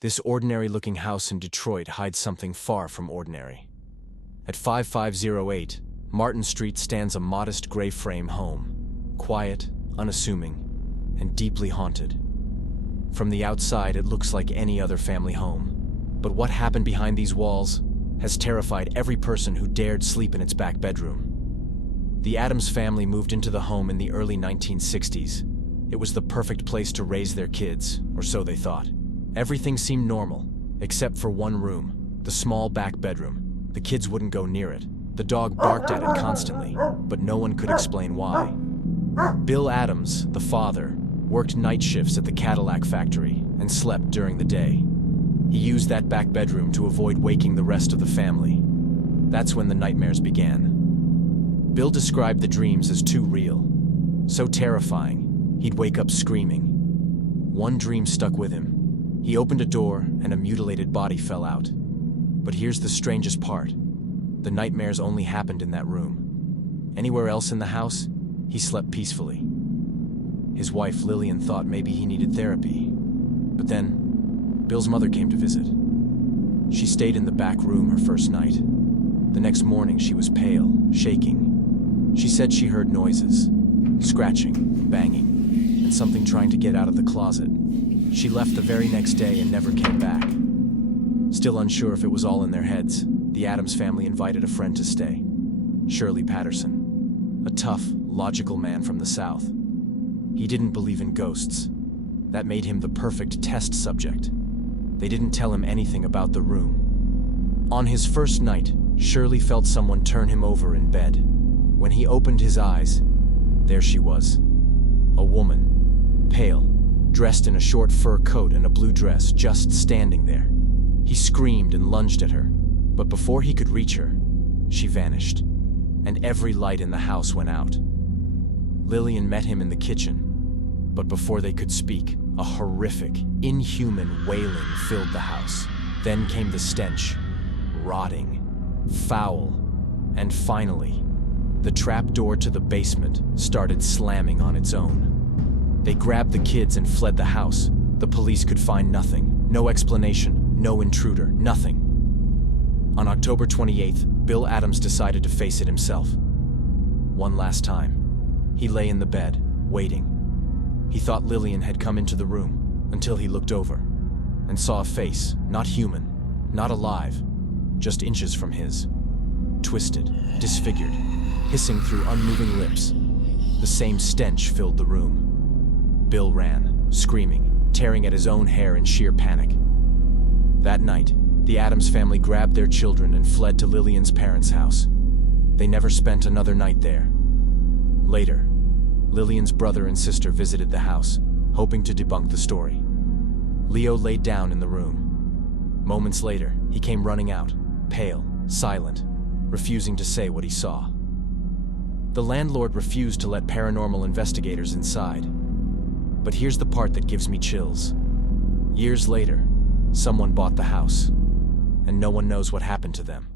This ordinary-looking house in Detroit hides something far from ordinary. At 5508 Martin Street stands a modest gray frame home, quiet, unassuming, and deeply haunted. From the outside, it looks like any other family home. But what happened behind these walls has terrified every person who dared sleep in its back bedroom. The Addams family moved into the home in the early 1960s. It was the perfect place to raise their kids, or so they thought. Everything seemed normal, except for one room, the small back bedroom. The kids wouldn't go near it. The dog barked at it constantly, but no one could explain why. Bill Addams, the father, worked night shifts at the Cadillac factory and slept during the day. He used that back bedroom to avoid waking the rest of the family. That's when the nightmares began. Bill described the dreams as too real, so terrifying, he'd wake up screaming. One dream stuck with him. He opened a door and a mutilated body fell out. But here's the strangest part. The nightmares only happened in that room. Anywhere else in the house, he slept peacefully. His wife Lillian thought maybe he needed therapy. But then, Bill's mother came to visit. She stayed in the back room her first night. The next morning she was pale, shaking. She said she heard noises, scratching, banging, and something trying to get out of the closet. She left the very next day and never came back. Still unsure if it was all in their heads, the Addams family invited a friend to stay, Shirley Patterson, a tough, logical man from the South. He didn't believe in ghosts. That made him the perfect test subject. They didn't tell him anything about the room. On his first night, Shirley felt someone turn him over in bed. When he opened his eyes, there she was. A woman, pale, dressed in a short fur coat and a blue dress, just standing there. He screamed and lunged at her, but before he could reach her, she vanished, and every light in the house went out. Lillian met him in the kitchen, but before they could speak, a horrific, inhuman wailing filled the house. Then came the stench, rotting, foul, and finally, the trap door to the basement started slamming on its own. They grabbed the kids and fled the house. The police could find nothing, no explanation, no intruder, nothing. On October 28th, Bill Addams decided to face it himself. One last time. He lay in the bed, waiting. He thought Lillian had come into the room, until he looked over, and saw a face, not human, not alive, just inches from his. Twisted, disfigured, hissing through unmoving lips. The same stench filled the room. Bill ran, screaming, tearing at his own hair in sheer panic. That night, the Addams family grabbed their children and fled to Lillian's parents' house. They never spent another night there. Later, Lillian's brother and sister visited the house, hoping to debunk the story. Leo laid down in the room. Moments later, he came running out, pale, silent, refusing to say what he saw. The landlord refused to let paranormal investigators inside. But here's the part that gives me chills. Years later, someone bought the house, and no one knows what happened to them.